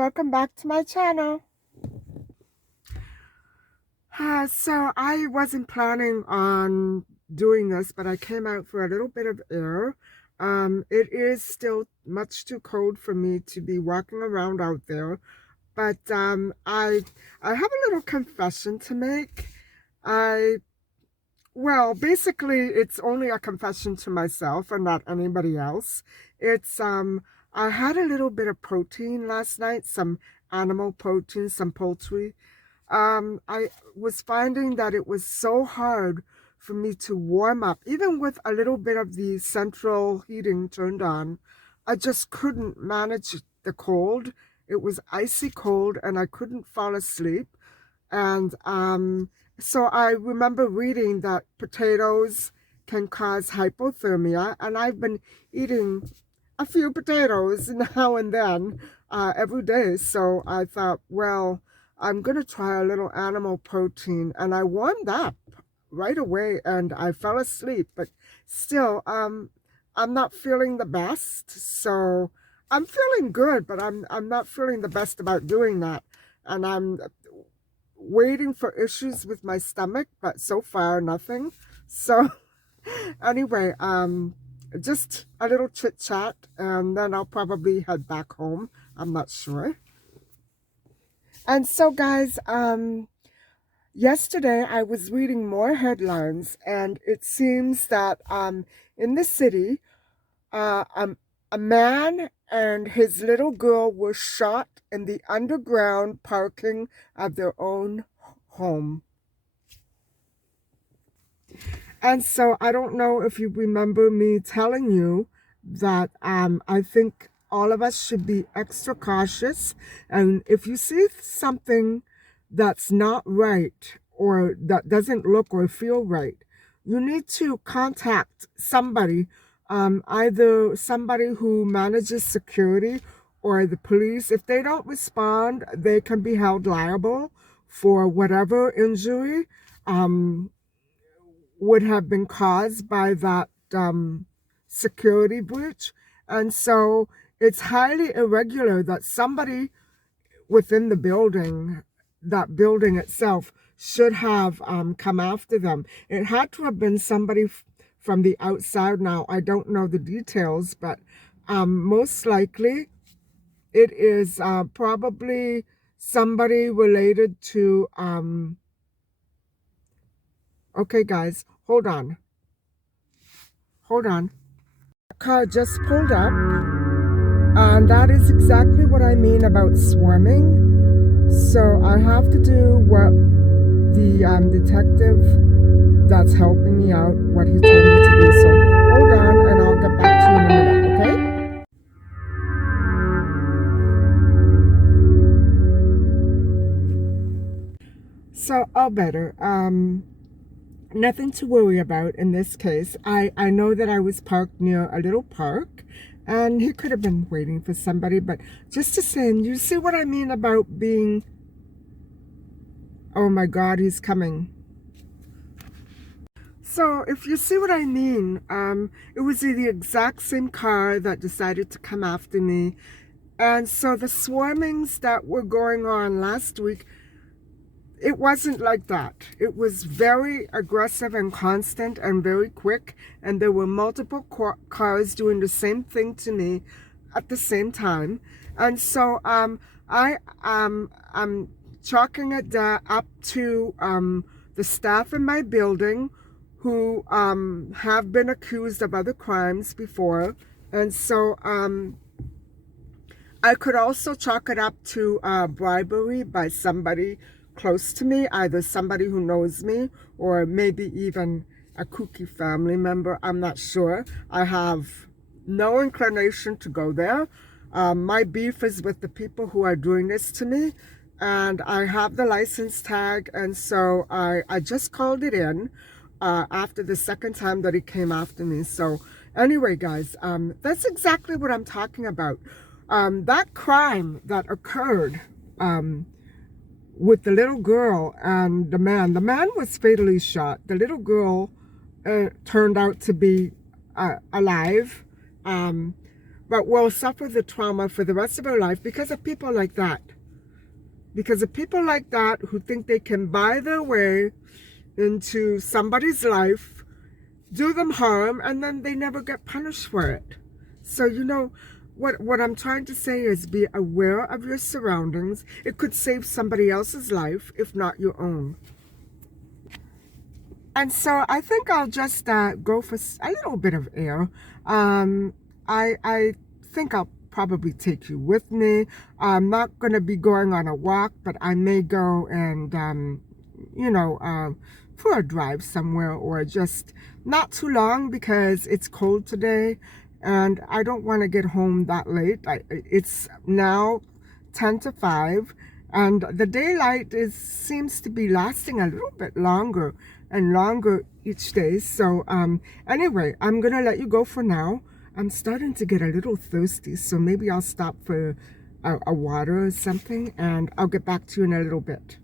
welcome back to my channel. So I wasn't planning on doing this, but I came out for a little bit of air. It is still much too cold for me to be walking around out there, but I have a little confession to make. I Well, basically, it's only a confession to myself and not anybody else. It's I had a little bit of protein last night, some animal protein, some poultry. I was finding that it was so hard for me to warm up, even with a little bit of the central heating turned on. I just couldn't manage the cold. It was icy cold, and I couldn't fall asleep. And so I remember reading that potatoes can cause hypothermia, and I've been eating a few potatoes now and then every day. So I thought, well, I'm going to try a little animal protein, and I warmed up right away and I fell asleep, but still, I'm not feeling the best. So I'm feeling good, but I'm not feeling the best about doing that. And I'm waiting for issues with my stomach, but so far nothing. So anyway, just a little chit chat, and then I'll probably head back home. I'm not sure. And so guys, yesterday I was reading more headlines, and it seems that in the city, uh, um, a man and his little girl were shot in the underground parking of their own home. And so I don't know if you remember me telling you that I think all of us should be extra cautious. And if you see something that's not right or that doesn't look or feel right, you need to contact somebody, either somebody who manages security or the police. If they don't respond, they can be held liable for whatever injury would have been caused by that security breach. And so it's highly irregular that somebody within the building, that building itself, should have come after them. It had to have been somebody from the outside. Now, I don't know the details, but most likely it is probably somebody related to, okay guys, hold on. Hold on. The car just pulled up, and that is exactly what I mean about swarming. So I have to do what the detective that's helping me out, what he told me to do. So hold on, and I'll get back to you in a minute, okay? So all better. Nothing to worry about in this case. I know that I was parked near a little park, and he could have been waiting for somebody, but just to say, you see what I mean about being, oh my God, he's coming. So if you see what I mean, it was the exact same car that decided to come after me. And so the swarmings that were going on last week, it wasn't like that. It was very aggressive and constant and very quick, and there were multiple cars doing the same thing to me at the same time. And so I'm chalking it up to the staff in my building who have been accused of other crimes before. And so I could also chalk it up to bribery by somebody close to me, either somebody who knows me or maybe even a kooky family member. I'm not sure. I have no inclination to go there. My beef is with the people who are doing this to me, and I have the license tag, and so I just called it in after the second time that he came after me. So anyway, guys, that's exactly what I'm talking about. That crime that occurred with the little girl and the man. The man was fatally shot. The little girl turned out to be alive. but will suffer the trauma for the rest of our life because of people like that. Because of people like that who think they can buy their way into somebody's life, do them harm, and then they never get punished for it. So, what I'm trying to say is be aware of your surroundings. It could save somebody else's life, if not your own. And so I think I'll just go for a little bit of air. I think I'll probably take you with me. I'm not going to be going on a walk, but I may go and, for a drive somewhere, or just not too long because it's cold today and I don't want to get home that late. It's now 10 to 5 and the daylight seems to be lasting a little bit longer and longer each day. So anyway, I'm gonna let you go for now. I'm starting to get a little thirsty, so maybe I'll stop for a water or something, and I'll get back to you in a little bit.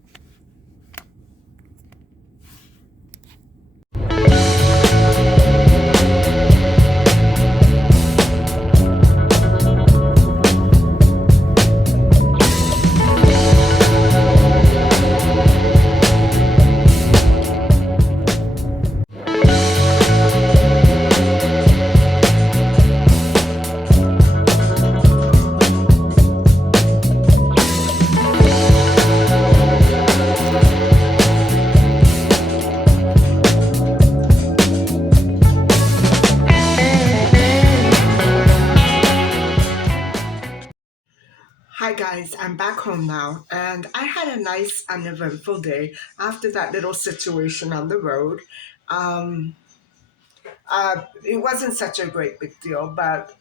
Hi guys, I'm back home now, and I had a nice uneventful day after that little situation on the road. Um, it wasn't such a great big deal, but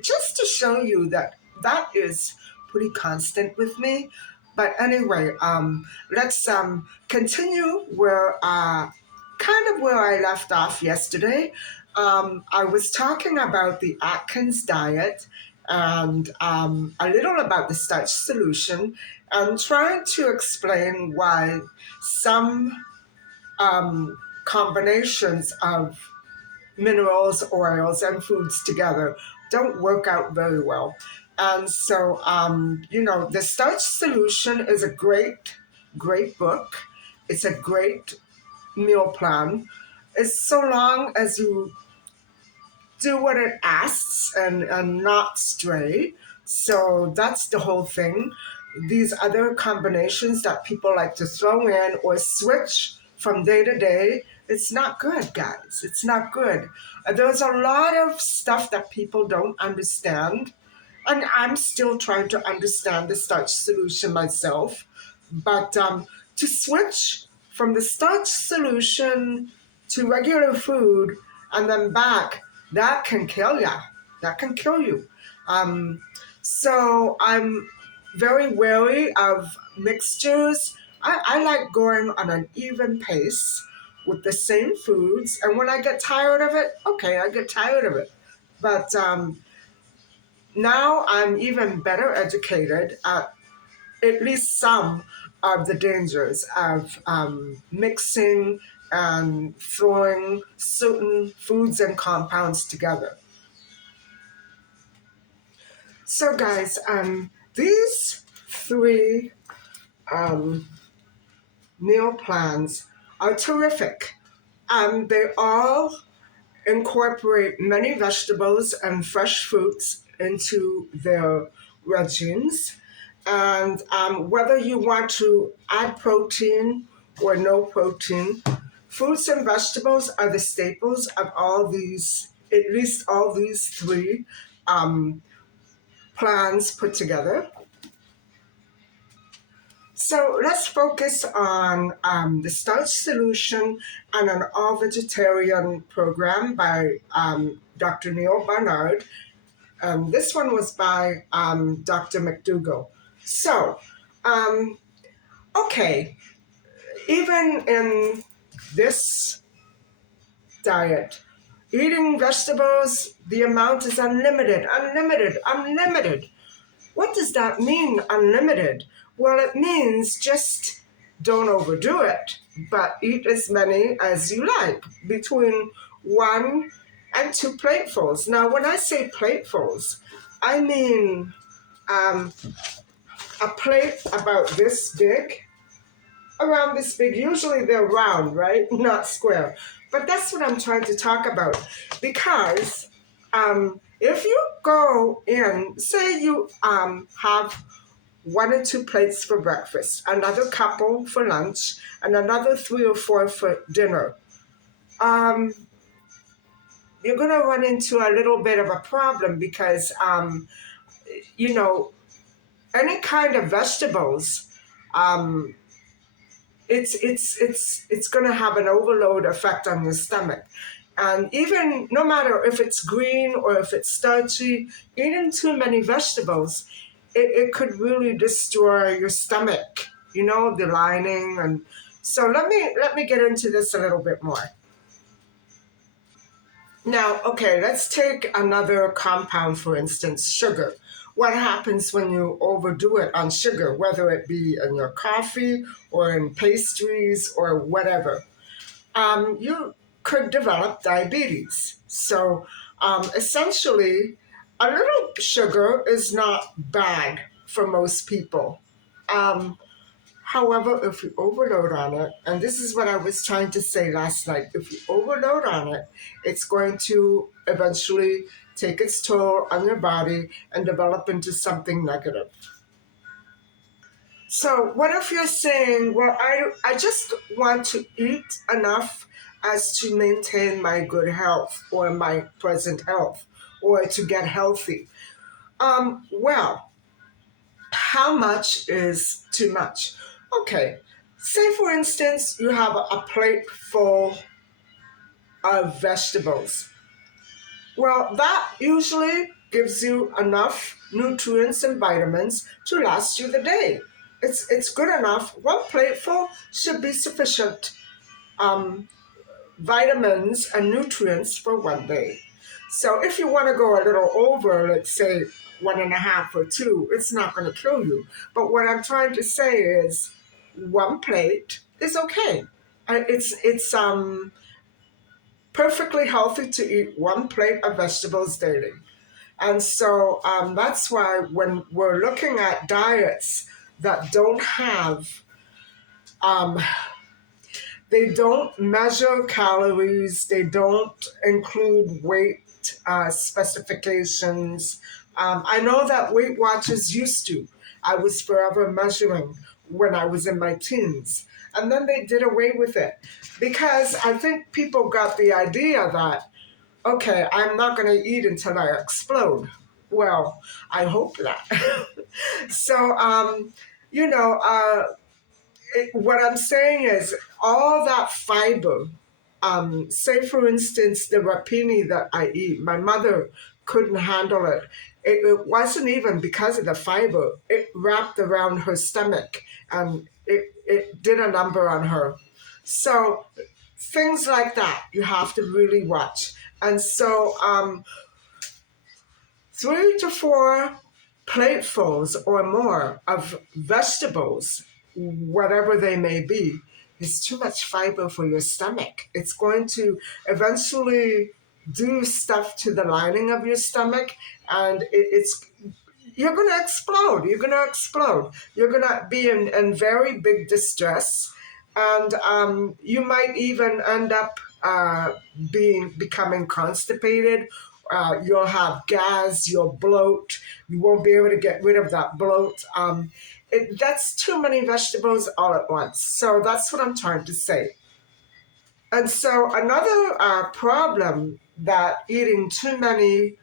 just to show you that that is pretty constant with me. But anyway, let's continue where kind of where I left off yesterday. I was talking about the Atkins diet and a little about the starch solution, and trying to explain why some combinations of minerals, oils, and foods together don't work out very well. And so, the starch solution is a great, great book. It's a great meal plan. It's so long as you do what it asks and not stray. So that's the whole thing. These other combinations that people like to throw in or switch from day to day, it's not good, guys. It's not good. There's a lot of stuff that people don't understand. And I'm still trying to understand the starch solution myself. But to switch from the starch solution to regular food and then back, that can kill ya. That can kill you. Um, so I'm very wary of mixtures. I like going on an even pace with the same foods. And when I get tired of it, okay, I get tired of it. But now I'm even better educated at least some of the dangers of mixing and throwing certain foods and compounds together. So guys, these three meal plans are terrific. They all incorporate many vegetables and fresh fruits into their regimes. And whether you want to add protein or no protein, fruits and vegetables are the staples of all these, at least all these three plans put together. So let's focus on the starch solution and an all-vegetarian program by Dr. Neil Barnard. This one was by Dr. McDougall. So, okay, even in this diet, eating vegetables, the amount is unlimited, unlimited, unlimited. What does that mean, unlimited? Well, it means just don't overdo it, but eat as many as you like, between 1 and two platefuls. Now, when I say platefuls, I mean um, a plate about this big, around this big. Usually they're round, right? Not square. But that's what I'm trying to talk about. Because if you go in, say you have one or two plates for breakfast, another couple for lunch, and another three or four for dinner, um, you're going to run into a little bit of a problem because, you know, any kind of vegetables, um, it's going to have an overload effect on your stomach. And even no matter if it's green or if it's starchy, eating too many vegetables, it could really destroy your stomach, the lining. And so let me get into this a little bit more. Now, okay, let's take another compound, for instance, sugar. What happens when you overdo it on sugar, whether it be in your coffee or in pastries or whatever? You could develop diabetes. So, essentially, a little sugar is not bad for most people. Um, However, if you overload on it, and this is what I was trying to say last night, if you overload on it, it's going to eventually take its toll on your body and develop into something negative. So, what if you're saying, well, I just want to eat enough as to maintain my good health or my present health or to get healthy? Well, how much is too much? Okay, say for instance, you have a plate full of vegetables. Well, that usually gives you enough nutrients and vitamins to last you the day. It's good enough. One plateful should be sufficient um, vitamins and nutrients for one day. So if you want to go a little over, let's say one and a half or two, it's not going to kill you. But what I'm trying to say is one plate is okay. It's perfectly healthy to eat one plate of vegetables daily. And so that's why when we're looking at diets that don't have um, they don't measure calories. They don't include weight specifications. I know that Weight Watchers used to. I was forever measuring when I was in my teens. And then they did away with it because I think people got the idea that, okay, I'm not going to eat until I explode. Well, I hope not. So, you know, what I'm saying is all that fiber. Say, for instance, the rapini that I eat, my mother couldn't handle it. It wasn't even because of the fiber. It wrapped around her stomach and it did a number on her. So things like that you have to really watch. And so 3 to 4 platefuls or more of vegetables, whatever they may be, is too much fiber for your stomach. It's going to eventually do stuff to the lining of your stomach, and it's you're going to explode. You're going to explode. You're going to be in very big distress, and you might even end up becoming constipated. You'll have gas. You'll bloat. You won't be able to get rid of that bloat. That's too many vegetables all at once. So that's what I'm trying to say. And so another problem that eating too many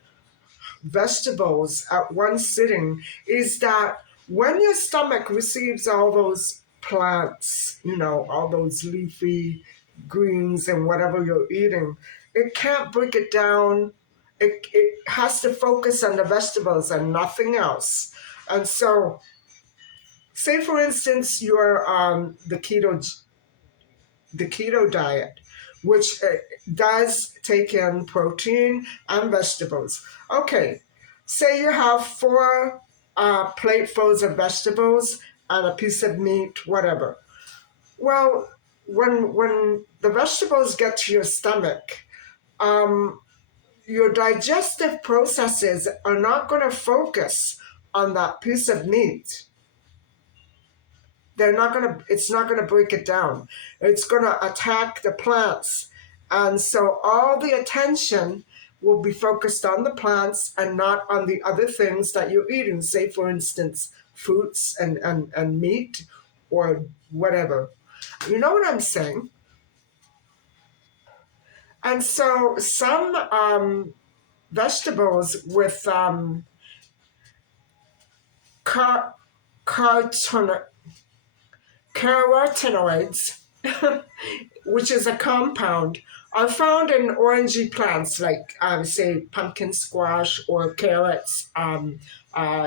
vegetables at one sitting is that when your stomach receives all those plants, all those leafy greens and whatever you're eating, it can't break it down. It has to focus on the vegetables and nothing else. And so, say for instance, you're on the keto diet, which does take in protein and vegetables. Okay, say you have 4 platefuls of vegetables and a piece of meat, whatever. Well, when the vegetables get to your stomach, um, your digestive processes are not going to focus on that piece of meat. It's not going to break it down. It's going to attack the plants. And so all the attention will be focused on the plants and not on the other things that you're eating. Say, for instance, fruits and meat or whatever. You know what I'm saying? And so some vegetables with car- carotenoids, carotenoids which is a compound, are found in orangey plants like, say, pumpkin squash or carrots,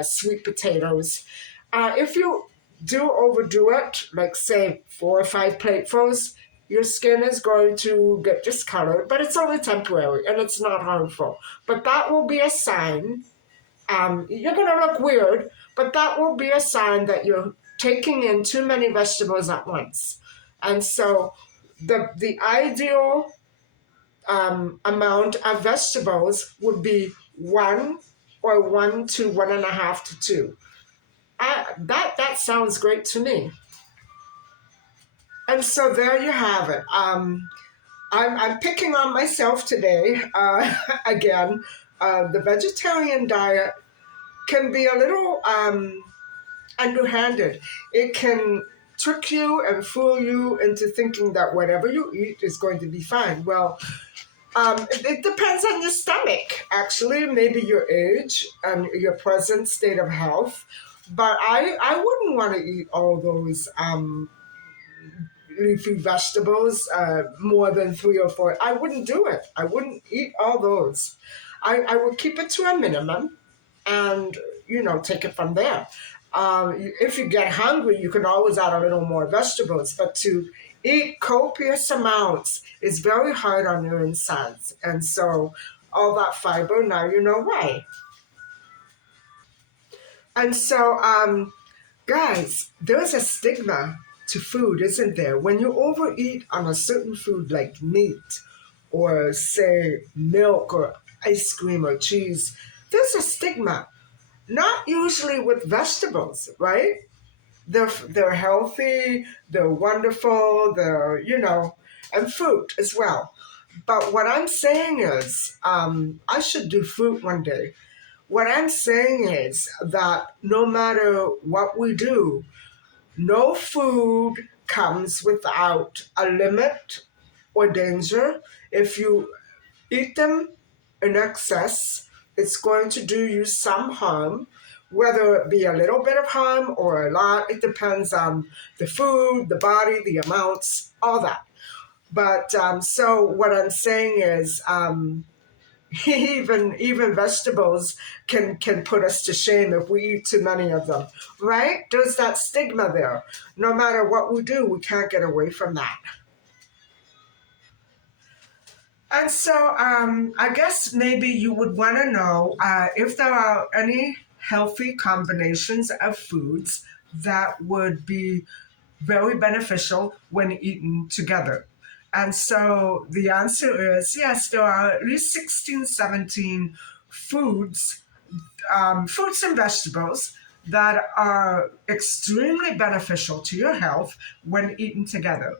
sweet potatoes. If you do overdo it, like say 4 or 5 platefuls, your skin is going to get discolored, but it's only temporary and it's not harmful. But that will be a sign. You're going to look weird, but that will be a sign that you're taking in too many vegetables at once. And so the ideal amount of vegetables would be one or 1 to 1.5 to 2. That sounds great to me. And so there you have it. I'm picking on myself today. Again, the vegetarian diet can be a little underhanded. It can trick you and fool you into thinking that whatever you eat is going to be fine. Well, it depends on your stomach, actually, maybe your age and your present state of health. But I wouldn't want to eat all those leafy vegetables more than 3 or 4. I wouldn't do it. I wouldn't eat all those. I would keep it to a minimum and, take it from there. If you get hungry, you can always add a little more vegetables, but to eat copious amounts is very hard on your insides. And so all that fiber, now you know why. And so, guys, there's a stigma to food, isn't there? When you overeat on a certain food like meat or, say, milk or ice cream or cheese, there's a stigma. Not usually with vegetables, right? They're healthy, they're wonderful, and fruit as well. But what I'm saying is, I should do fruit one day. What I'm saying is that no matter what we do, no food comes without a limit or danger. If you eat them in excess, it's going to do you some harm, whether it be a little bit of harm or a lot. It depends on the food, the body, the amounts, all that. But so what I'm saying is, even vegetables can put us to shame if we eat too many of them, right? There's that stigma there. No matter what we do, we can't get away from that. And so I guess maybe you would want to know if there are any healthy combinations of foods that would be very beneficial when eaten together. And so the answer is yes, there are at least 16, 17 foods, fruits and vegetables that are extremely beneficial to your health when eaten together.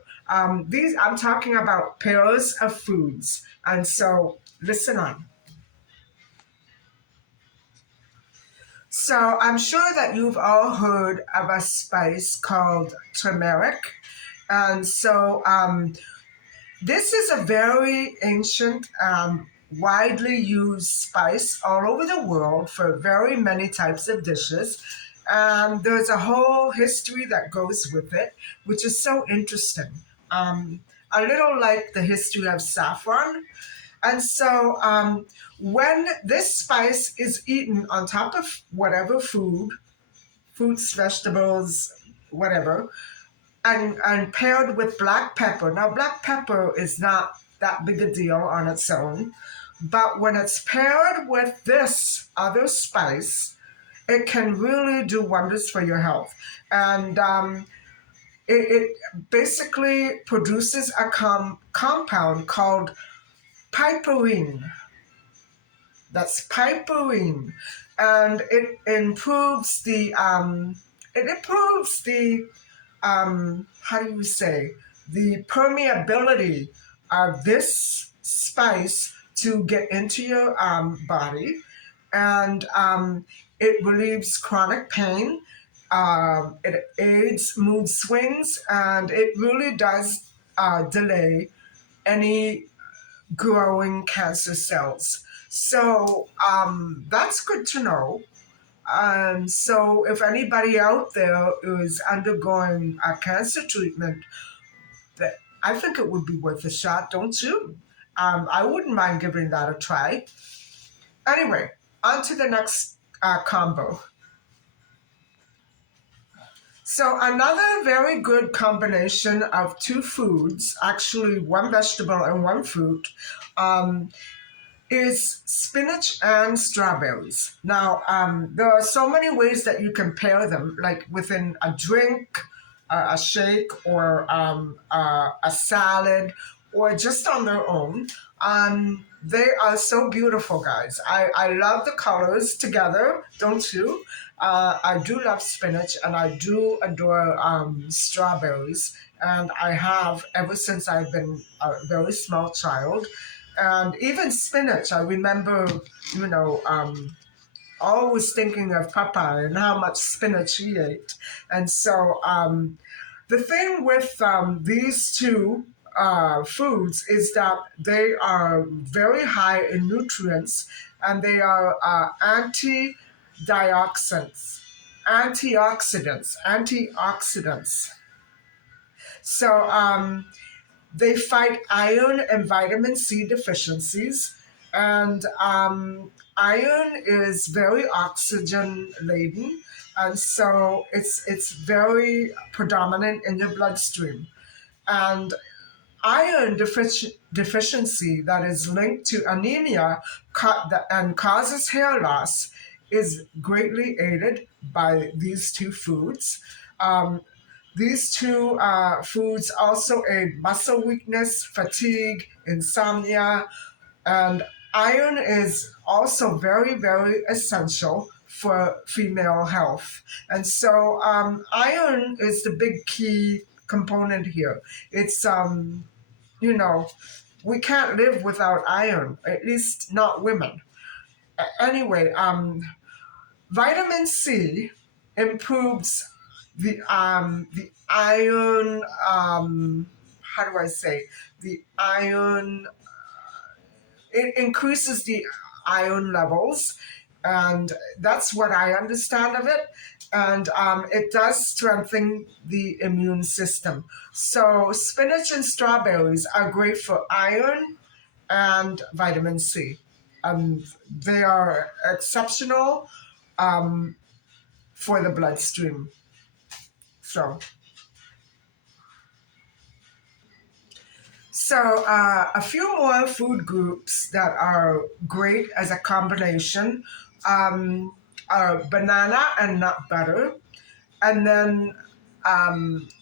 These I'm talking about pairs of foods, and so listen on. So I'm sure that you've all heard of a spice called turmeric, and so this is a very ancient, widely used spice all over the world for very many types of dishes. And there's a whole history that goes with it, which is so interesting. A little like the history of saffron. And so when this spice is eaten on top of whatever food, fruits, vegetables, whatever, and paired with black pepper. Now, black pepper is not that big a deal on its own, but when it's paired with this other spice, it can really do wonders for your health. And it basically produces a compound called piperine. That's piperine, and it improves the how do you say, the permeability of this spice to get into your body, and it relieves chronic pain. It aids mood swings, and it really does delay any growing cancer cells. So that's good to know. So if anybody out there is undergoing a cancer treatment, that I think it would be worth a shot, don't you? I wouldn't mind giving that a try. Anyway, on to the next combo. So another very good combination of two foods, actually one vegetable and one fruit, um, is spinach and strawberries. Now, there are so many ways that you can pair them, like within a drink, a shake, or a salad, or just on their own. They are so beautiful, guys. I love the colors together, don't you? I do love spinach and I do adore strawberries. And I have ever since I've been a very small child. And even spinach, I remember, you know, always thinking of Popeye and how much spinach he ate. And so the thing with these two foods is that they are very high in nutrients, and they are antioxidants, antioxidants. So they fight iron and vitamin C deficiencies, and iron is very oxygen laden, and so it's very predominant in your bloodstream. And deficiency that is linked to anemia and causes hair loss is greatly aided by these two foods. Um, these two foods also aid muscle weakness, fatigue, insomnia, and iron is also very, very essential for female health. And so iron is the big key component here. It's, you know, we can't live without iron, at least not women. Anyway, vitamin C improves the iron. How do I say, the iron? It increases the iron levels, and that's what I understand of it. And it does strengthen the immune system. So spinach and strawberries are great for iron and vitamin C. They are exceptional for the bloodstream. So, a few more food groups that are great as a combination are banana and nut butter, and then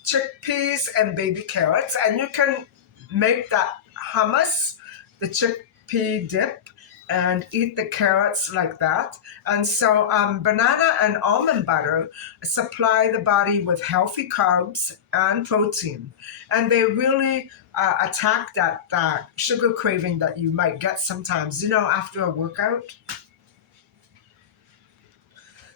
chickpeas and baby carrots. And you can make that hummus, the chickpea dip, and eat the carrots like that. And so, banana and almond butter supply the body with healthy carbs and protein. And they really attack that sugar craving that you might get sometimes, after a workout.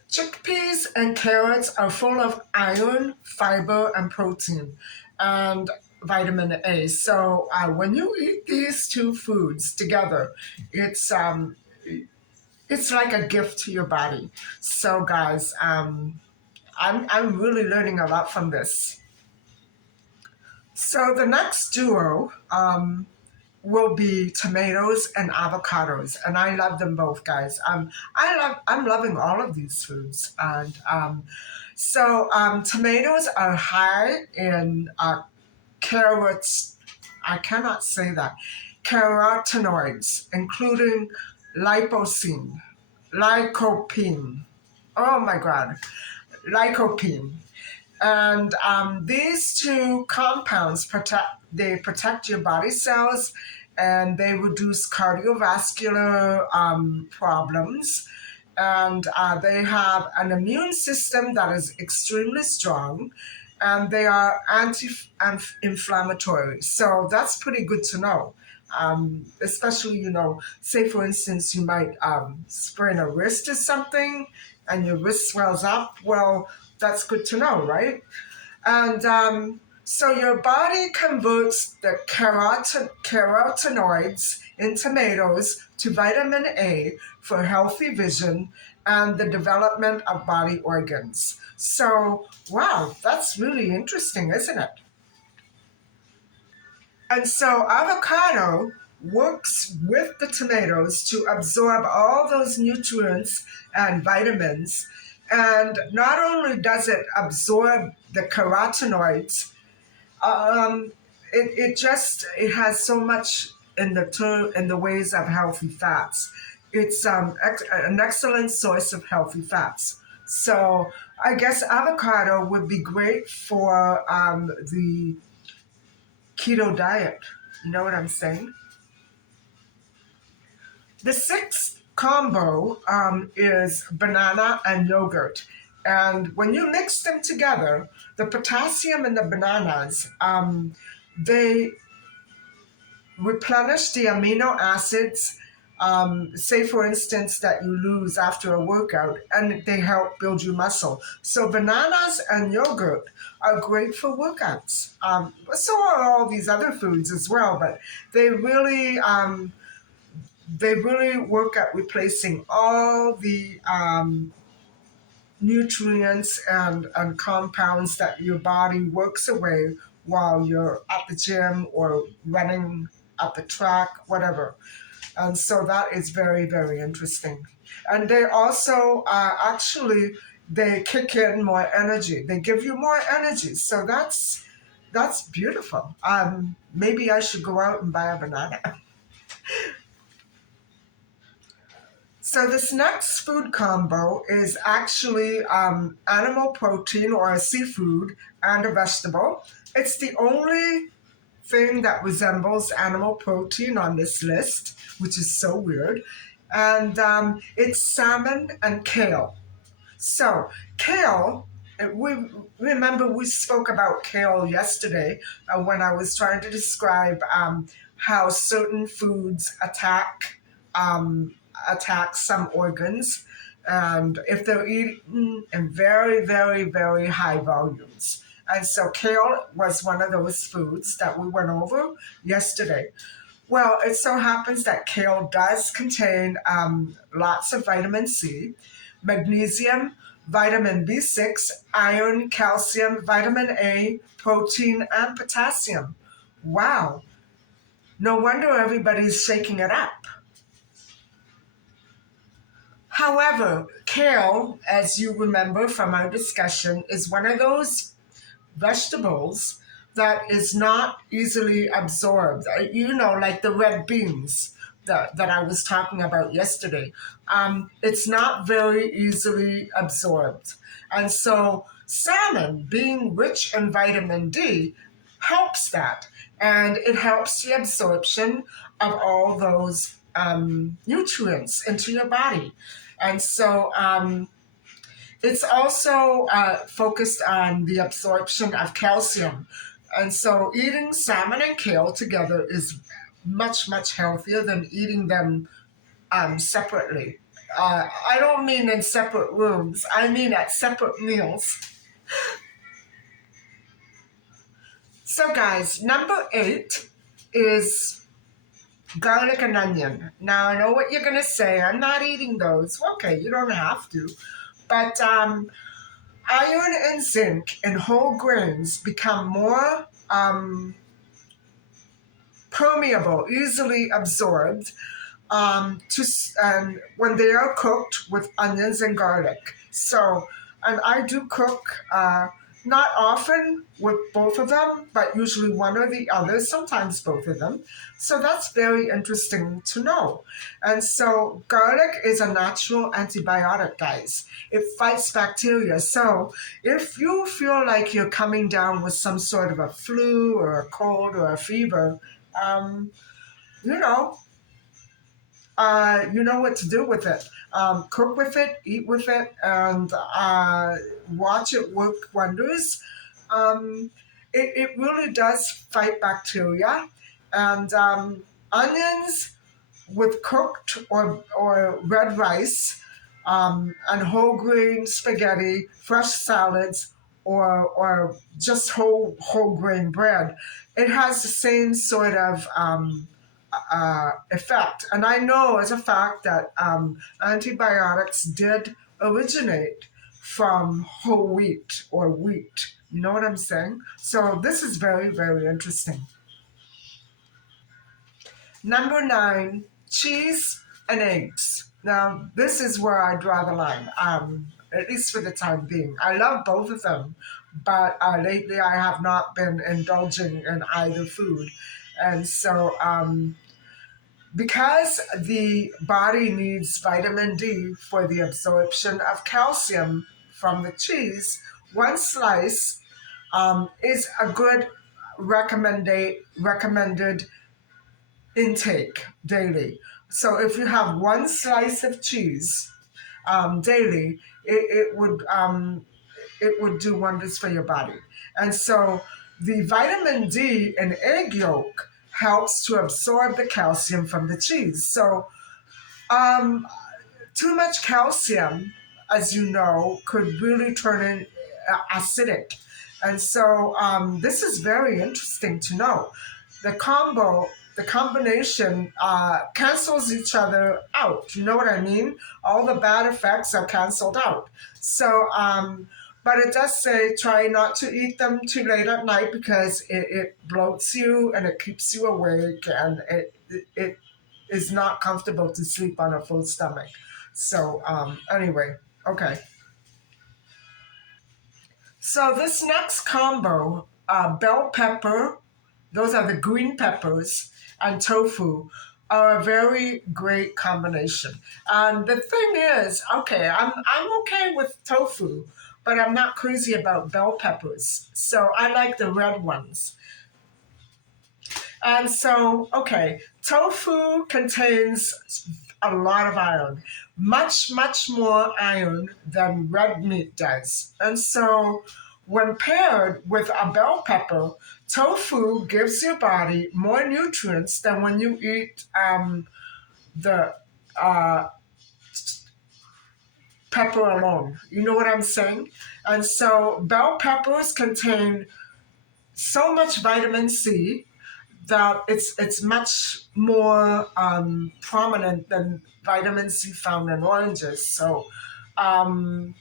Chickpeas and carrots are full of iron, fiber, and protein, and vitamin A. So when you eat these two foods together, it's it's like a gift to your body. So guys, I'm really learning a lot from this. So the next duo will be tomatoes and avocados, and I love them both, guys. I'm loving all of these foods, and tomatoes are high in carrots. I cannot say that, carotenoids, including lipocene, lycopene. Oh my God, lycopene. And these two compounds protect your body cells, and they reduce cardiovascular problems. And they have an immune system that is extremely strong, and they are anti-inflammatory. So that's pretty good to know. Especially, say for instance, you might sprain a wrist or something, and your wrist swells up. Well, that's good to know, right? And so your body converts the carotenoids in tomatoes to vitamin A for healthy vision and the development of body organs. So, wow, that's really interesting, isn't it? And so avocado works with the tomatoes to absorb all those nutrients and vitamins. And not only does it absorb the carotenoids, um, it has so much in the ways of healthy fats. It's an excellent source of healthy fats. So I guess avocado would be great for the keto diet. You know what I'm saying? The sixth combo is banana and yogurt. And when you mix them together, the potassium in the bananas, they replenish the amino acids, say for instance, that you lose after a workout, and they help build your muscle. So bananas and yogurt are great for workouts. So are all these other foods as well, but they really work at replacing all the nutrients and compounds that your body works away while you're at the gym or running at the track, whatever. And so that is very, very interesting. And they also actually they kick in more energy. They give you more energy. So that's beautiful. Maybe I should go out and buy a banana. So this next food combo is actually animal protein or a seafood and a vegetable. It's the only thing that resembles animal protein on this list, which is so weird. And it's salmon and kale. So, kale, we remember we spoke about kale yesterday when I was trying to describe how certain foods um, attack some organs, and if they're eaten in very, very, very high volumes. And so, kale was one of those foods that we went over yesterday. Well, it so happens that kale does contain lots of vitamin C, magnesium, vitamin B6, iron, calcium, vitamin A, protein, and potassium. Wow, no wonder everybody's shaking it up. However, kale, as you remember from our discussion, is one of those vegetables that is not easily absorbed. Like the red beans that I was talking about yesterday. It's not very easily absorbed. And so salmon, being rich in vitamin D, helps that. And it helps the absorption of all those nutrients into your body. And so it's also focused on the absorption of calcium. And so eating salmon and kale together is much, much healthier than eating them separately. I don't mean in separate rooms, I mean at separate meals. So, guys, number 8 is garlic and onion. Now, I know what you're going to say. I'm not eating those. Okay, you don't have to. But iron and zinc in whole grains become more permeable, easily absorbed when they are cooked with onions and garlic. So, and I do cook not often with both of them, but usually one or the other, sometimes both of them. So that's very interesting to know. And so garlic is a natural antibiotic, guys. It fights bacteria. So if you feel like you're coming down with some sort of a flu or a cold or a fever, um, you know, you know what to do with it. Cook with it, eat with it, and watch it work wonders. Um, it really does fight bacteria. And onions with cooked or red rice and whole grain spaghetti, fresh salads, or just whole grain bread, it has the same sort of effect. And I know as a fact that antibiotics did originate from whole wheat or wheat. You know what I'm saying? So this is very, very interesting. Number nine, cheese and eggs. Now, this is where I draw the line, at least for the time being. I love both of them, but lately I have not been indulging in either food. And so, because the body needs vitamin D for the absorption of calcium from the cheese, one slice is a good recommended intake daily. So if you have one slice of cheese daily, it would do wonders for your body. And so the vitamin D in egg yolk helps to absorb the calcium from the cheese. So um, too much calcium, as you know, could really turn in acidic. And so this is very interesting to know. The combo, the combination cancels each other out. You know what I mean? All the bad effects are canceled out. So, but it does say try not to eat them too late at night because it bloats you and it keeps you awake and it is not comfortable to sleep on a full stomach. So anyway, okay. So this next combo, bell pepper, those are the green peppers, and tofu, are a very great combination. And the thing is, okay, I'm okay with tofu, but I'm not crazy about bell peppers. So I like the red ones. And so, okay, tofu contains a lot of iron, much more iron than red meat does. And so, when paired with a bell pepper, tofu gives your body more nutrients than when you eat the uh, pepper alone. You know what I'm saying? And so, bell peppers contain so much vitamin C that it's much more prominent than vitamin C found in oranges. So um,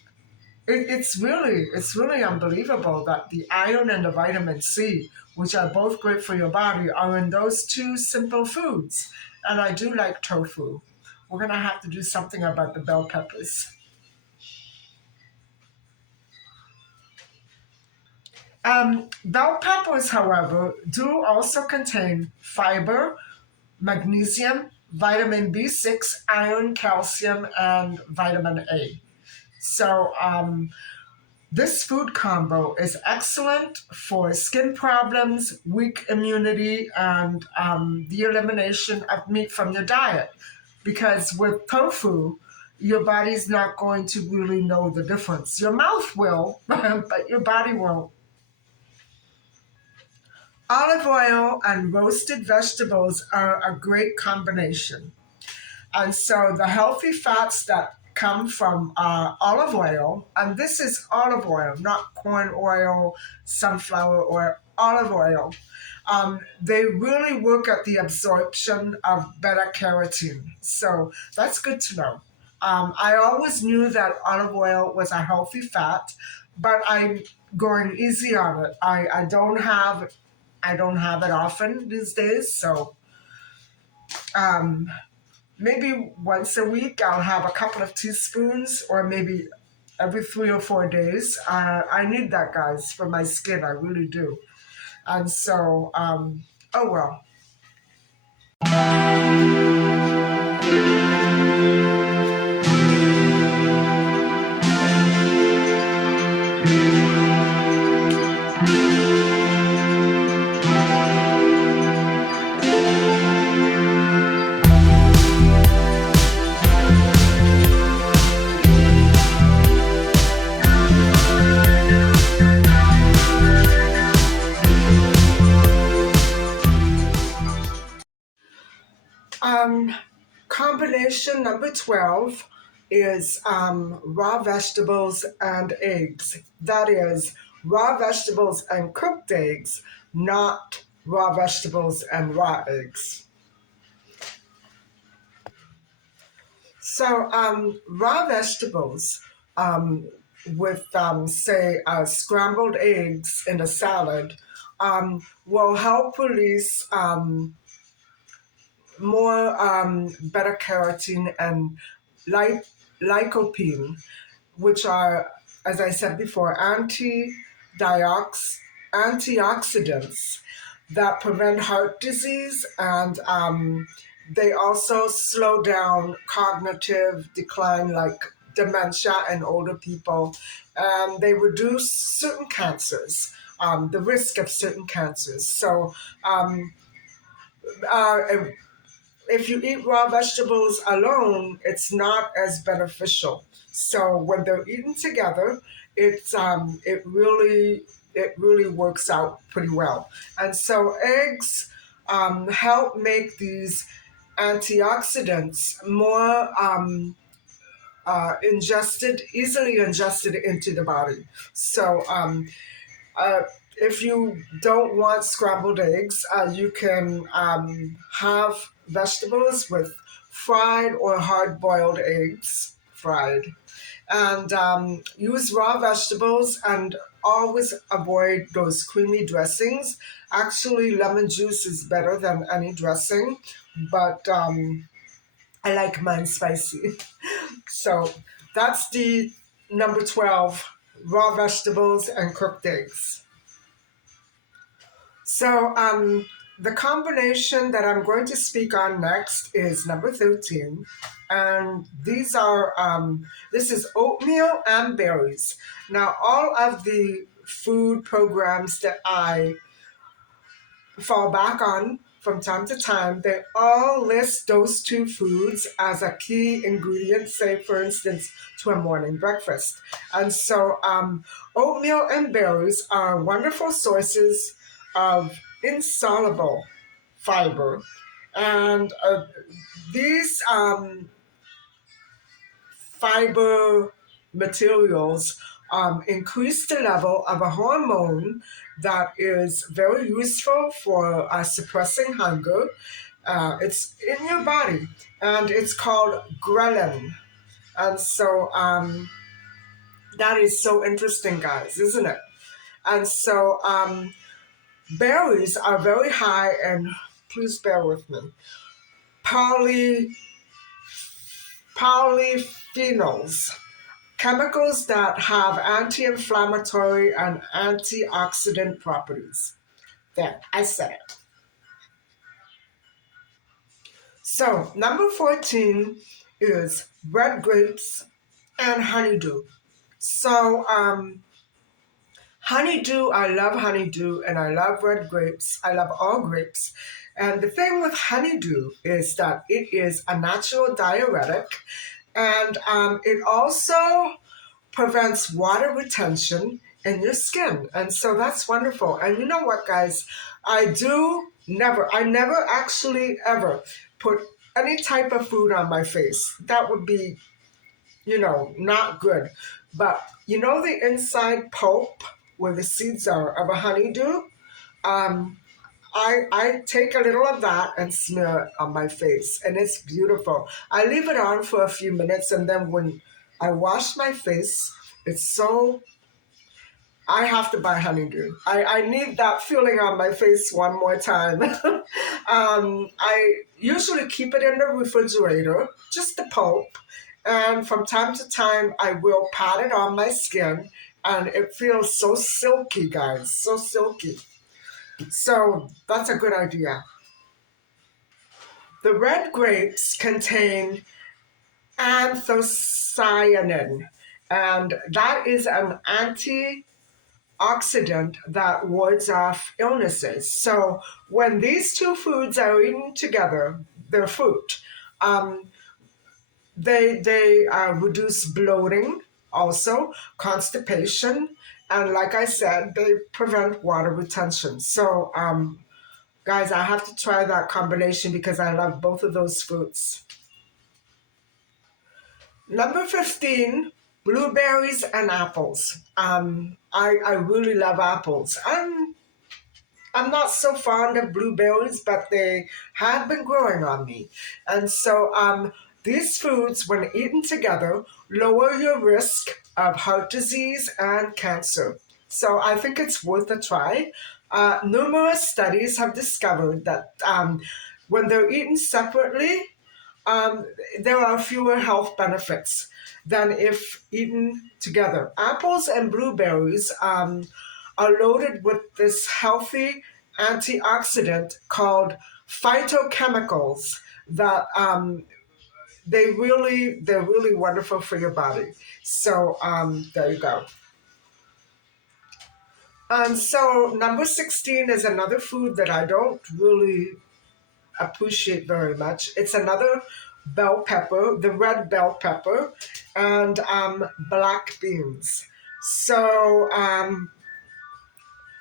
it's really unbelievable that the iron and the vitamin C, which are both great for your body, are in those two simple foods. And I do like tofu. We're gonna have to do something about the bell peppers. Bell peppers, however, do also contain fiber, magnesium, vitamin B6, iron, calcium, and vitamin A. So, this food combo is excellent for skin problems, weak immunity, and the elimination of meat from your diet. Because with tofu, your body's not going to really know the difference. Your mouth will, but your body won't. Olive oil and roasted vegetables are a great combination. And so the healthy fats that come from olive oil, and this is olive oil, not corn oil, sunflower oil, olive oil, they really work at the absorption of beta carotene. So that's good to know. I always knew that olive oil was a healthy fat, but I'm going easy on it. I don't have it often these days, so um, maybe once a week I'll have a couple of teaspoons, or maybe every 3 or 4 days. I need that, guys, for my skin. I really do. And so, oh well. Um, Combination number 12 is raw vegetables and eggs. That is, raw vegetables and cooked eggs, not raw vegetables and raw eggs. So, raw vegetables um, with, say, scrambled eggs in a salad will help release more beta carotene and ly- lycopene, which are, as I said before, antioxidants that prevent heart disease, and they also slow down cognitive decline like dementia in older people, and they reduce certain cancers, the risk of certain cancers. So um, uh, if you eat raw vegetables alone, it's not as beneficial. So when they're eaten together, it really works out pretty well. And so eggs help make these antioxidants more easily ingested into the body. So uh, if you don't want scrambled eggs, you can have vegetables with fried or hard boiled eggs, fried. And use raw vegetables and always avoid those creamy dressings. Actually, lemon juice is better than any dressing, but I like mine spicy. So that's the number 12, raw vegetables and cooked eggs. So, the combination that I'm going to speak on next is number 13. And this is oatmeal and berries. Now, all of the food programs that I fall back on from time to time, they all list those two foods as a key ingredient, say, for instance, to a morning breakfast. And so, oatmeal and berries are wonderful sources of insoluble fiber. And these fiber materials increase the level of a hormone that is very useful for suppressing hunger. It's in your body, and it's called ghrelin. And so that is so interesting, guys, isn't it? And so berries are very high, and please bear with me, poly polyphenols, chemicals that have anti-inflammatory and antioxidant properties. There, I said it. So, number 14 is red grapes and honeydew. So, honeydew, I love honeydew and I love red grapes. I love all grapes. And the thing with honeydew is that it is a natural diuretic, and it also prevents water retention in your skin. And so that's wonderful. And you know what, guys? I never actually ever put any type of food on my face. That would be, not good. But the inside pulp where the seeds are of a honeydew? Um, I take a little of that and smear it on my face, and it's beautiful. I leave it on for a few minutes, and then when I wash my face, it's so. I have to buy honeydew. I need that feeling on my face one more time. I usually keep it in the refrigerator, just the pulp, and from time to time, I will pat it on my skin, and it feels so silky, guys, so silky. So that's a good idea. The red grapes contain anthocyanin, and that is an antioxidant that wards off illnesses. So when these two foods are eaten together, they're fruit. Um, they reduce bloating, also constipation, and like I said, they prevent water retention. So Guys, I have to try that combination because I love both of those fruits. Number 15, blueberries and apples. I really love apples. I'm not so fond of blueberries, but they have been growing on me. And so these foods, when eaten together, lower your risk of heart disease and cancer. So I think it's worth a try. Numerous studies have discovered that when they're eaten separately, um, there are fewer health benefits than if eaten together. Apples and blueberries are loaded with this healthy antioxidant called phytochemicals that they're really wonderful for your body. So there you go. So number 16 is another food that I don't really appreciate very much. It's another bell pepper, the red bell pepper, and black beans. So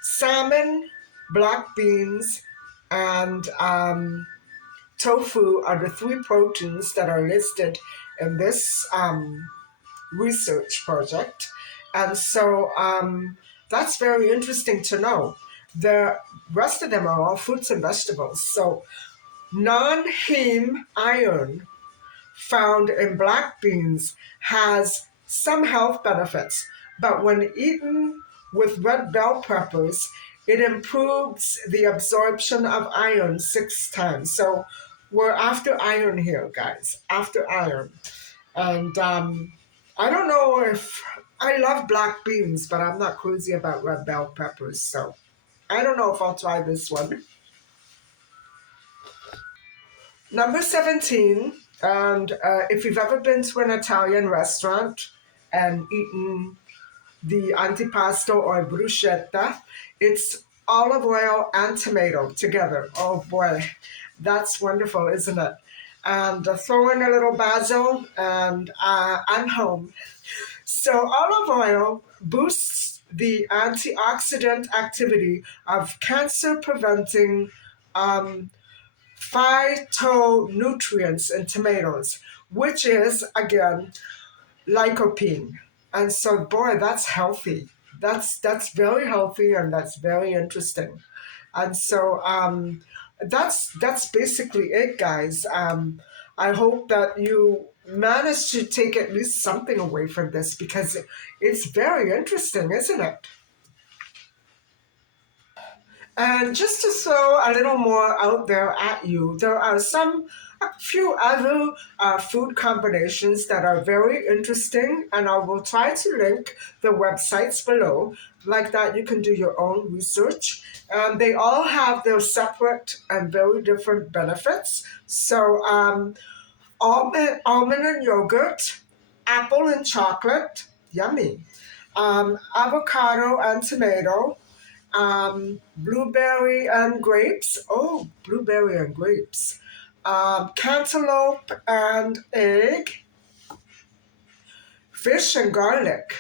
salmon, black beans, and tofu are the three proteins that are listed in this research project. And so that's very interesting to know. The rest of them are all fruits and vegetables. So non-heme iron found in black beans has some health benefits, but when eaten with red bell peppers, it improves the absorption of iron 6 times. So we're after iron here, guys, after iron. And I don't know if I love black beans, but I'm not crazy about red bell peppers. So I don't know if I'll try this one. Number 17, and if you've ever been to an Italian restaurant and eaten the antipasto or bruschetta, it's olive oil and tomato together. Oh boy, that's wonderful, isn't it? And throw in a little basil, and I'm home. So olive oil boosts the antioxidant activity of cancer-preventing um, phytonutrients in tomatoes, which is again lycopene. And so, boy, that's healthy. That's very healthy, and that's very interesting. And so that's basically it, guys. I hope that you manage to take at least something away from this because it's very interesting, isn't it? And just to throw a little more out there at you, there are a few other food combinations that are very interesting, and I will try to link the websites below. Like that, you can do your own research. They all have their separate and very different benefits. So, almond and yogurt, apple and chocolate, yummy. Avocado and tomato, blueberry and grapes. Oh, blueberry and grapes. Cantaloupe and egg. Fish and garlic.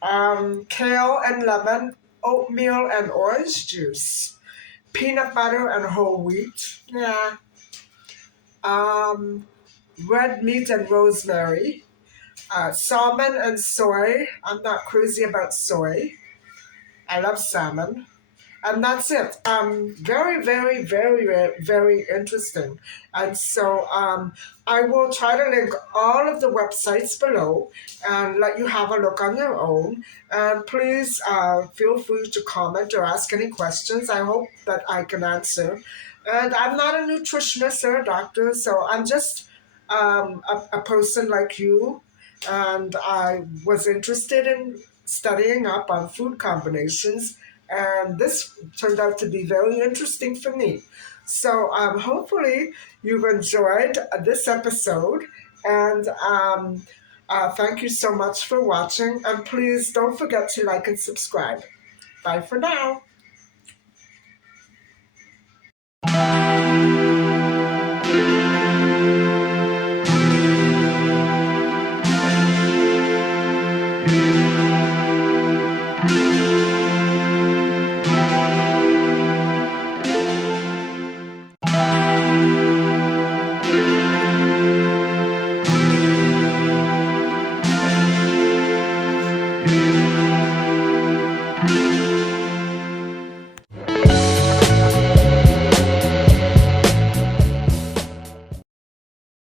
Kale and lemon. Oatmeal and orange juice. Peanut butter and whole wheat. Yeah. Um, Red meat and rosemary. Salmon and soy. I'm not crazy about soy. I love salmon. And that's it. Very, very, very, very interesting. And so I will try to link all of the websites below and let you have a look on your own. And please feel free to comment or ask any questions. I hope that I can answer. And I'm not a nutritionist or a doctor, so I'm just a person like you. And I was interested in studying up on food combinations, and this turned out to be very interesting for me. So hopefully you've enjoyed this episode, and thank you so much for watching, and please don't forget to like and subscribe. Bye for now.